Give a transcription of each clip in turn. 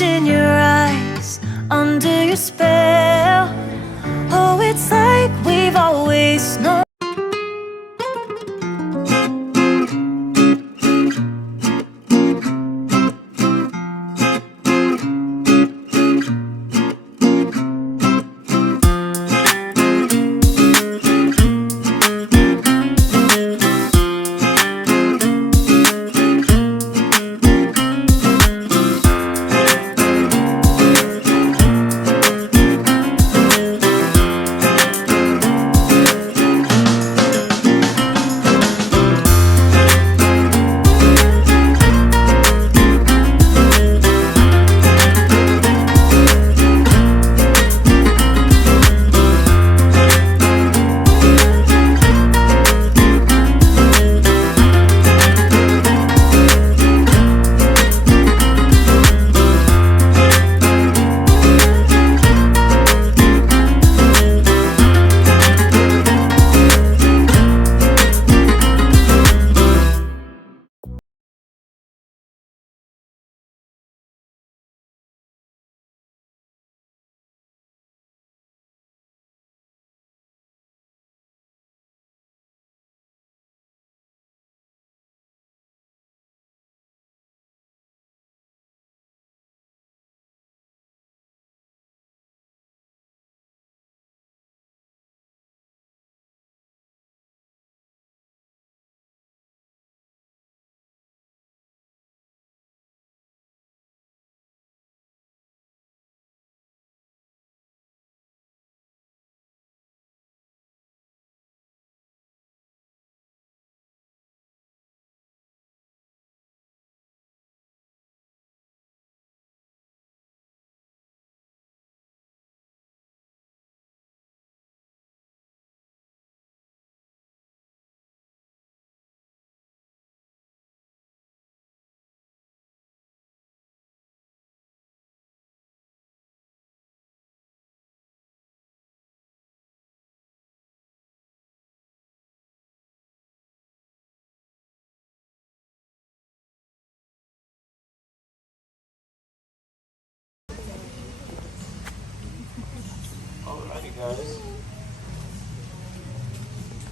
lost in your eyes, under your spell. Oh, it's like we've always known. Alrighty guys.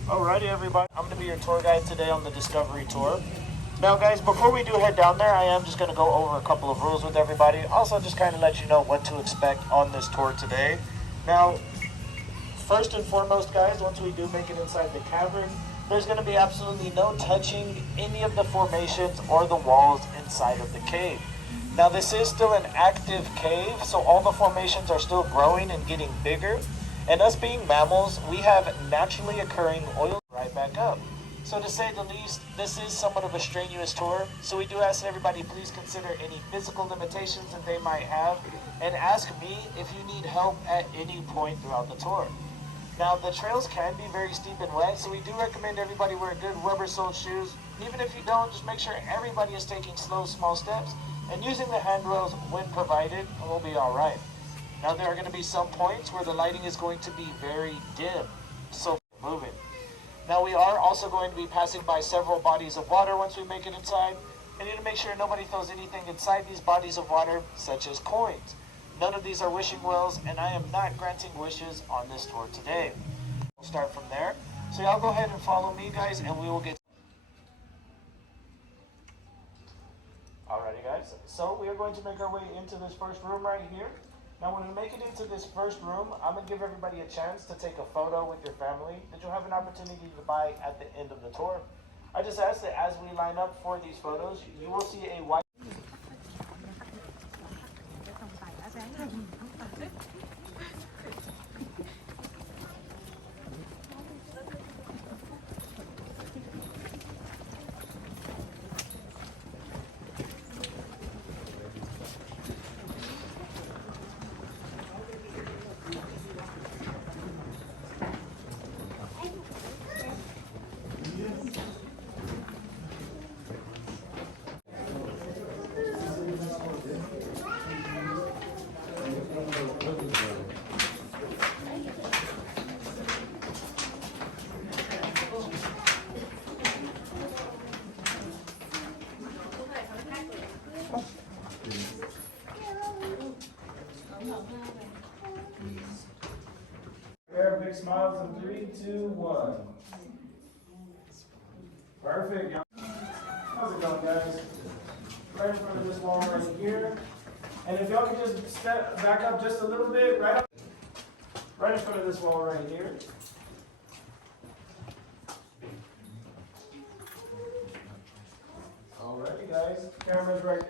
Alrighty everybody, I'm going to be your tour guide today on the Discovery Tour. Now guys, before we do head down there, I am just going to go over a couple of rules with everybody. Also just kind of let you know what to expect on this tour today. Now, first and foremost guys, once we do make it inside the cavern, there's going to be absolutely no touching any of the formations or the walls inside of the cave. Now this is still an active cave, so all the formations are still growing and getting bigger. And us being mammals, we have naturally occurring oil right back up. So to say the least, this is somewhat of a strenuous tour. So we do ask everybody please consider any physical limitations that they might have and ask me if you need help at any point throughout the tour. Now the trails can be very steep and wet, so we do recommend everybody wear good rubber-soled shoes. Even if you don't, just make sure everybody is taking slow, small steps and using the handrails when provided, and we'll be all right. Now there are going to be some points where the lighting is going to be very dim, so moving. Now we are also going to be passing by several bodies of water once we make it inside. I need to make sure nobody throws anything inside these bodies of water, such as coins. None of these are wishing wells, and I am not granting wishes on this tour today. We'll start from there. So y'all go ahead and follow me guys, and we will get. Alrighty guys, so we are going to make our way into this first room right here. Now when we make it into this first room, I'm going to give everybody a chance to take a photo with your family that you'll have an opportunity to buy at the end of the tour. I just ask that as we line up for these photos, you will see a white... Pair of big smiles in 3, 2, 1. Perfect. How's it going, guys? Right in front of this wall right here. And if y'all could just step back up just a little bit, right in front of this wall right here. Alrighty, guys. Camera's right.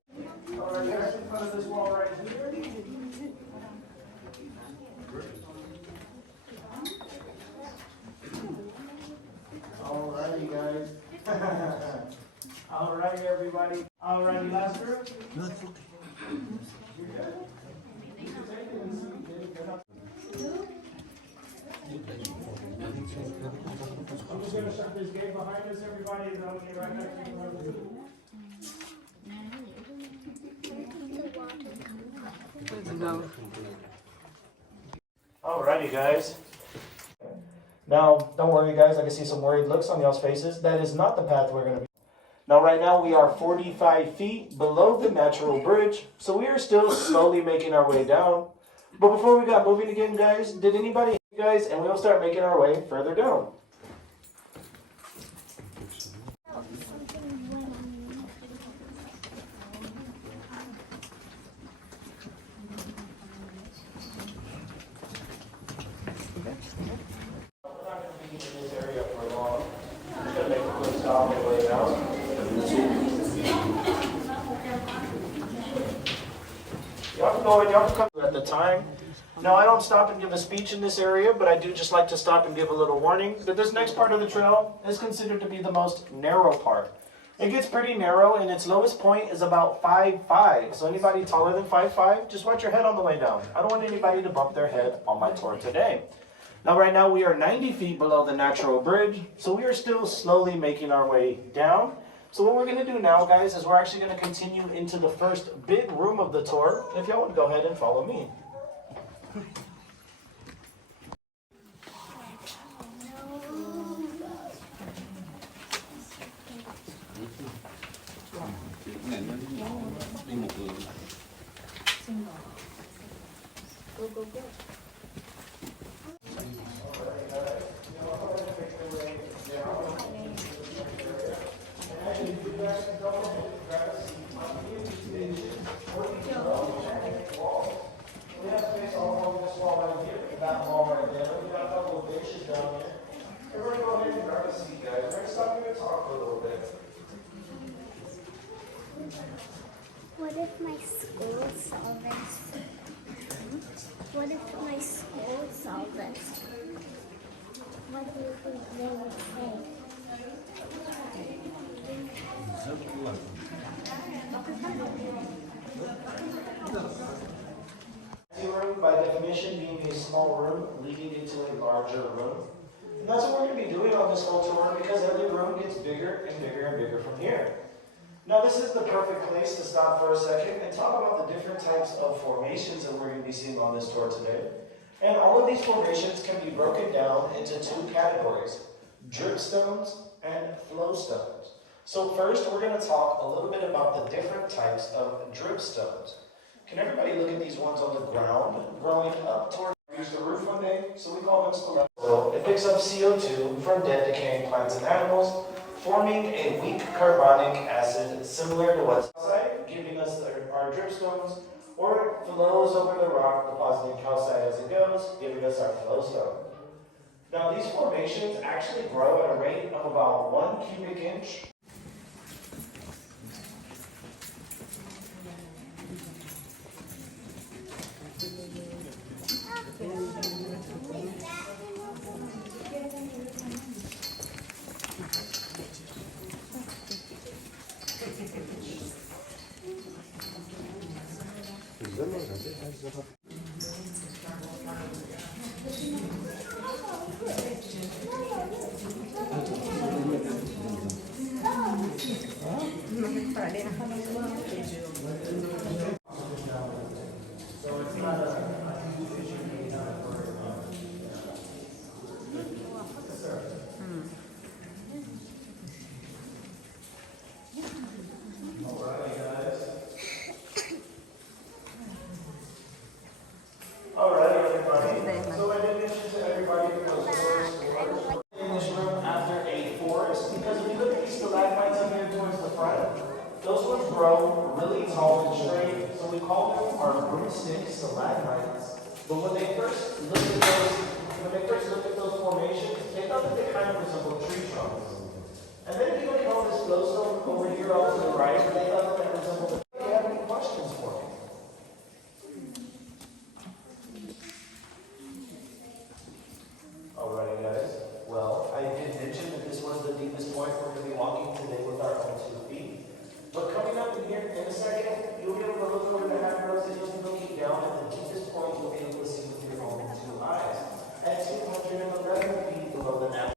Alright, guys, in front of this wall right here. Alrighty, guys. Alrighty, everybody. Alrighty, last group. No, it's okay. You're good. You can take it and see. Get up. I'm just going to shut this gate behind us, everybody, and I'll get right back to you. Alrighty, guys. Now, don't worry, guys. I can see some worried looks on y'all's faces. That is not the path we're going to be. Now, right now, we are 45 feet below the natural bridge, so we are still slowly making our way down. But before we got moving again, guys, did anybody, guys, and we'll start making our way further down. Y'all can come at the time. Now, I don't stop and give a speech in this area, but I do just like to stop and give a little warning that this next part of the trail is considered to be the most narrow part. It gets pretty narrow, and its lowest point is about 5'5". So anybody taller than 5'5", just watch your head on the way down. I don't want anybody to bump their head on my tour today. Now, right now, we are 90 feet below the natural bridge, so we are still slowly making our way down. So what we're going to do now, guys, is we're actually going to continue into the first big room of the tour. If y'all would go ahead and follow me. What if my school saw this? What if my school saw this? What do you think they would say? Room, by definition, being a small room leading into a larger room. And that's what we're going to be doing on this whole tour, because every room gets bigger and bigger and bigger from here. Now, this is the perfect place to stop for a second and talk about the different types of formations that we're going to be seeing on this tour today. And all of these formations can be broken down into two categories: dripstones and flowstones. So first, we're going to talk a little bit about the different types of dripstones. Can everybody look at these ones on the ground growing up toward the roof one day? So we call them stalactites. It picks up CO2 from dead decaying plants and animals, forming a weak carbonic acid similar to what's outside, giving us our dripstones, or it flows over the rock, depositing calcite as it goes, giving us our flowstone. Now, these formations actually grow at a rate of about 1 cubic inch. broomsticks, stalagmites. But when they first looked at those formations, they thought that they kind of resembled tree trunks. And then if you look at all this glowstone over here off to the right, they thought that resembled. Do you have any questions for me? Alrighty, guys. Well, I did mention that this was the deepest point we're going to be walking today with our own 2 feet. But coming up in here in a second, you'll be able to look over the handrails and you'll be looking down at the deepest point you'll be able to see with your own 2 eyes. At 211 feet below the natural.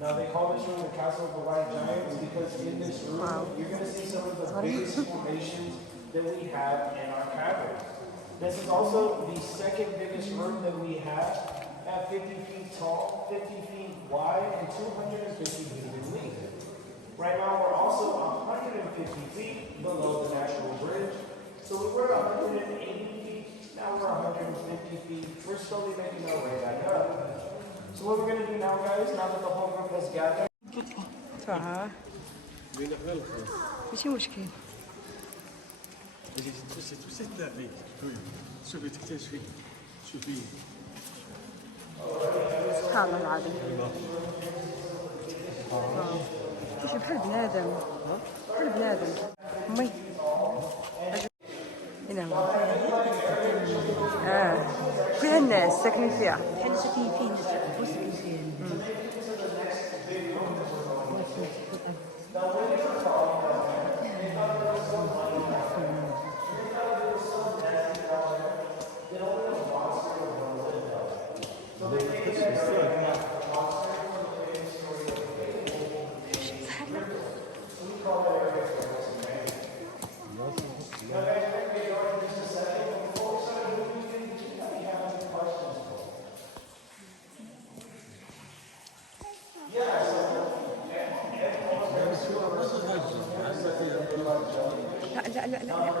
Now they call this room the Castle of the White Giants because in this room you're going to see some of the biggest formations that we have in our cavern. This is also the second biggest room that we have at 50 feet tall, 50 feet wide, and 250 feet in length. Right now we're also 150 feet below the National Bridge. So we were 180 feet, now we're 150 feet. We're slowly making our way back up. So what we're going to do now, guys, now that the whole group has gathered. ماشي مشكل. سبحان الله العظيم. تمشي بحال بنادم. بحال بنادم. أمي. هنا هو. فيها الناس ساكنين فيها. بحال ساكنين فيه الناس ساكنين فيه. لا لا لا لا.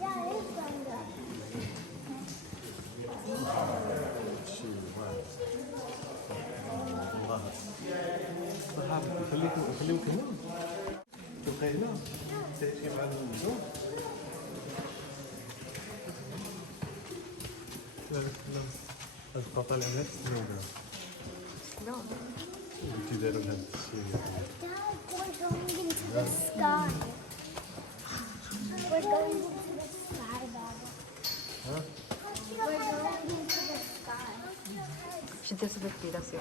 Yeah, it is going up. Dad, we're going into the sky. We're going into the sky, Baba. We're going into the sky. شدي صبت لي لا سير.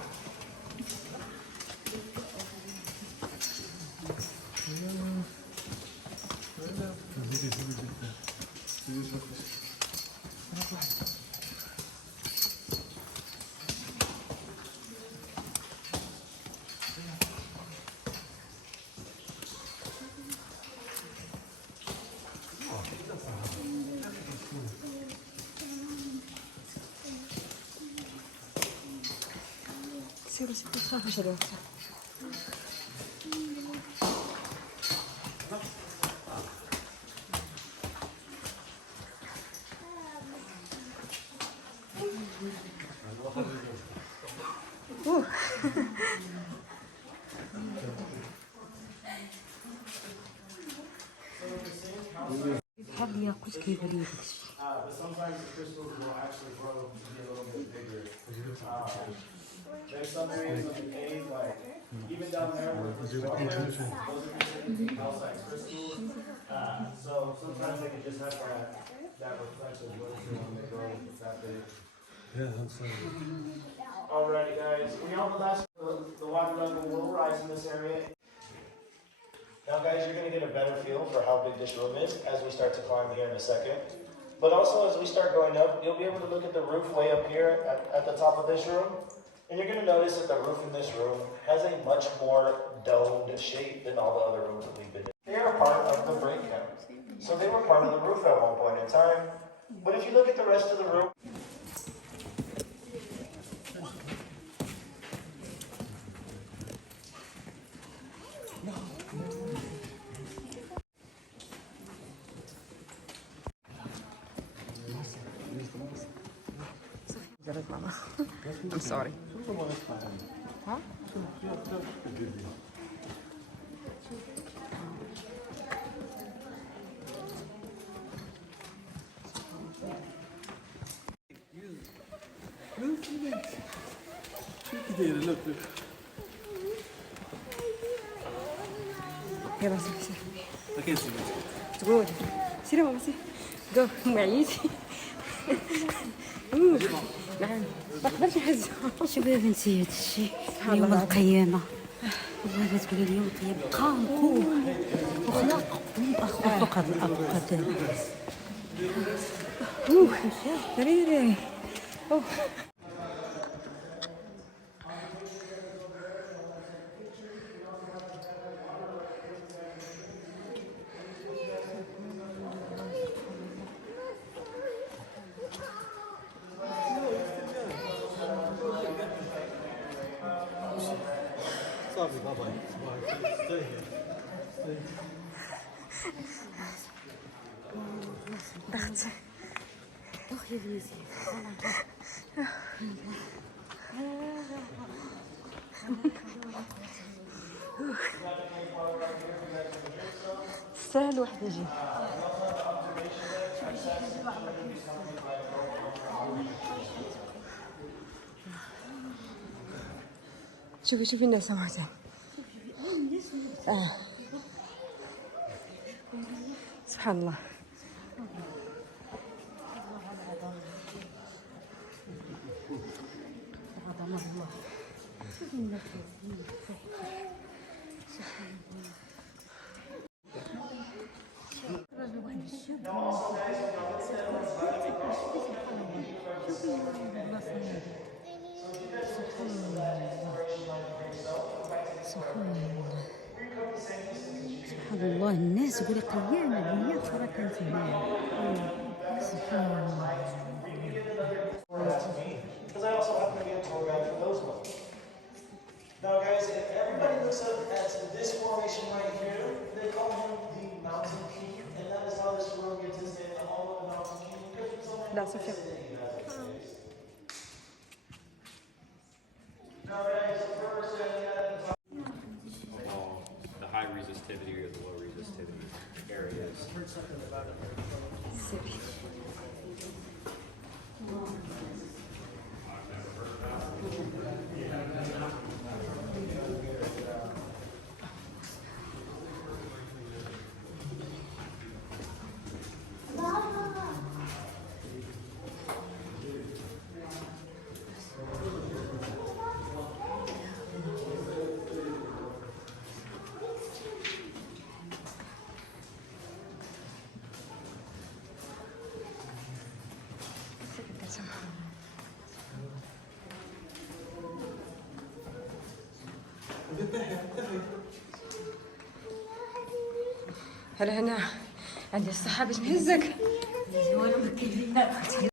سيروا سيروا تخافوش عليهم. بحال ياقوت كيبان لي داكشي. But sometimes the crystals will actually grow to be a little bit bigger. There's some areas of the cave, like even down there where the strawberries, those are considered calcite crystals. So sometimes they can just have that reflective look to them when they grow that big. Alrighty guys, we know the water level will rise in this area. Now guys, you're going to get a better feel for how big this room is as we start to climb here in a second. But also as we start going up, you'll be able to look at the roof way up here at the top of this room. And you're going to notice that the roof in this room has a much more domed shape than all the other rooms that we've been in. They are part of the breakdown. So they were part of the roof at one point in time. But if you look at the rest of the room, ماما. I'm sorry. ها؟ يلا سير سير. تقول سير ماما سير. جو معيتي. نعم ما نقدرش نحز. شوفي يا بنتي هذا الشيء يوم القيامة. والله تقولي اليوم القيامة قام قوم وخلق وخلق هذا الأبقات. دريري. ضغط أخ يا بنتي سهل واحد يجي. شوفي الناس مرتين. سبحان الله. سبحان الله الناس يقول قيامة هي ترى كانت هنا. سبحان الله. because I also happen to be a tour guide for those ones. Now guys, if everybody looks up at this formation right here, they call him the mountain peak, and that لا صفر. The high resistivity or the low resistivity areas. هلا هنا عندي الصحة باش نهزك. وانا متكلمة